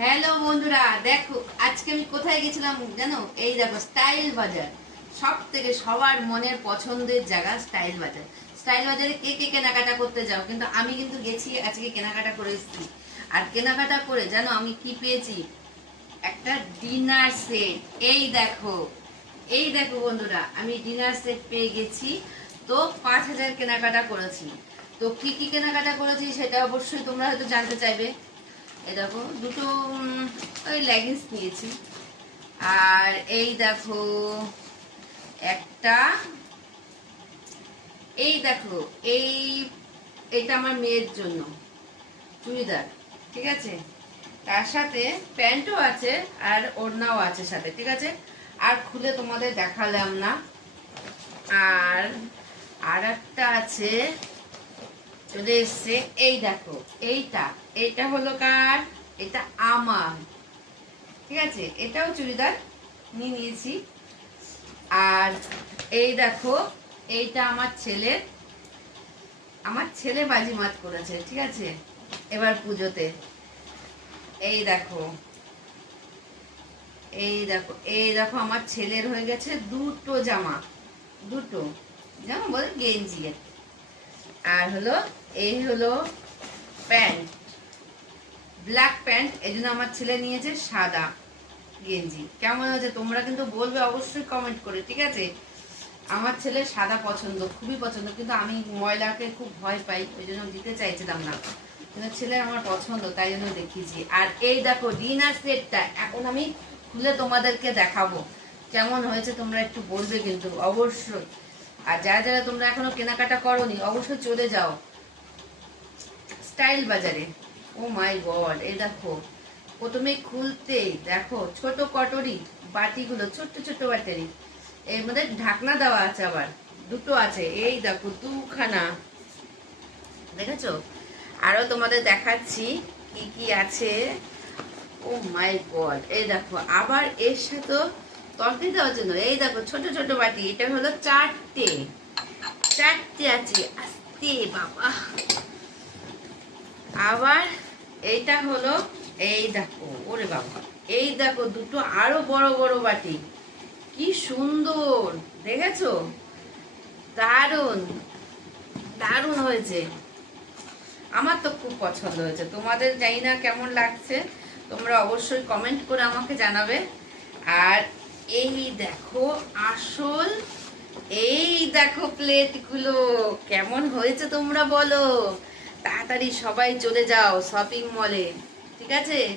Hello বন্ধুরা, দেখো আজকে আমি কোথায় গেছিলাম জানো? এই দেখো স্টাইল বাজার। সব থেকে সবার মনের পছন্দের জায়গা স্টাইল বাজার। স্টাইল বাজারে কে কে কেনাকাটা করতে যাও, কিন্তু আমি কিন্তু গেছি আজকে, কেনাকাটা করে এসেছি। আর কেনাকাটা করে জানো আমি কি পেয়েছি? একটা ডিনার সেট। এই দেখো বন্ধুরা, আমি ডিনার সেট পেয়ে গেছি। তো 5,000 কেনাকাটা করেছি। তো কি কি কেনাকাটা করেছি সেটা অবশ্যই তোমরা হয়তো জানতে চাইবে। এই দেখো দুটো ওই লেগিংস নিয়েছি। আর এই দেখো একটা, এই দেখো এই, এটা আমার মেয়ের জন্য চুড়িদার, ঠিক আছে। তার সাথে প্যান্টও আছে আর ওড়নাও আছে সাথে, ঠিক আছে। আর খুলে তোমাদের দেখালাম না। আর আর একটা আছে, চলে এসছে। এই দেখো এইটা হলো কার? এটা আমার, ঠিক আছে। এটাও চুড়িদার নিয়ে নিয়েছি। আর এই দেখো এইটা আমার ছেলে বাজিমাত করেছে, ঠিক আছে, এবার পুজোতে। এই দেখো এই দেখো আমার ছেলের হয়ে গেছে দুটো জামা, দুটো জামা বলে গেঞ্জি। আর হলো এই হলো প্যান্ট, ব্ল্যাক প্যান্ট। এই জন্য আমার ছেলে নিয়েছে সাদা গেঞ্জি। কেমন হয়েছে তোমরা কিন্তু বলবে অবশ্যই কমেন্ট করে, ঠিক আছে। আমার ছেলে সাদা পছন্দ, খুবই পছন্দ, কিন্তু আমি ময়লাকে খুব ভয় পাই, ওই জন্য দিতে চাইছিলাম না। কিন্তু ছেলের আমার পছন্দ, তাই জন্য দেখিয়েছি। আর এই দেখো ডিনার সেটটা এখন আমি খুলে তোমাদেরকে দেখাবো কেমন হয়েছে। তোমরা একটু বলবে কিন্তু অবশ্যই। আর যারা যারা তোমরা এখনো কেনাকাটা করোনি অবশ্যই চলে যাও স্টাইল বাজারে। ও মাই গড, এই দেখো প্রথমে খুলতেই দেখো ছোট কটরি বাটিগুলো, ছোট্ট ছোট্ট বাটি। এর মধ্যে ঢাকনা দেওয়া আছে, আবার দুটো আছে। এই দেখো দুখানা, দেখেছো। আরো তোমাদের দেখাচ্ছি কি কি আছে। ও মাই গড, এই দেখো আবার এর সাথে তরকারি দেওয়ার জন্য এই দেখো ছোট ছোট বাটি। এটা হলো চারটে আছে। আস্তে বাবা। আবার এইটা হলো, এই দেখো ওরে বাবা, এই দেখো দুটো আরো বড় বড় বাটি। কি সুন্দর, দেখেছো? দারুন দারুন হয়েছে। আমার তো খুব পছন্দ হয়েছে। তোমাদের জানি না কেমন লাগছে, তোমরা অবশ্যই কমেন্ট করে আমাকে জানাবে। আর এই দেখো আসল, এই দেখো প্লেটগুলো কেমন হয়েছে তোমরা বলো। তাড়াতাড়ি সবাই চলে যাও শপিং মলে, ঠিক আছে।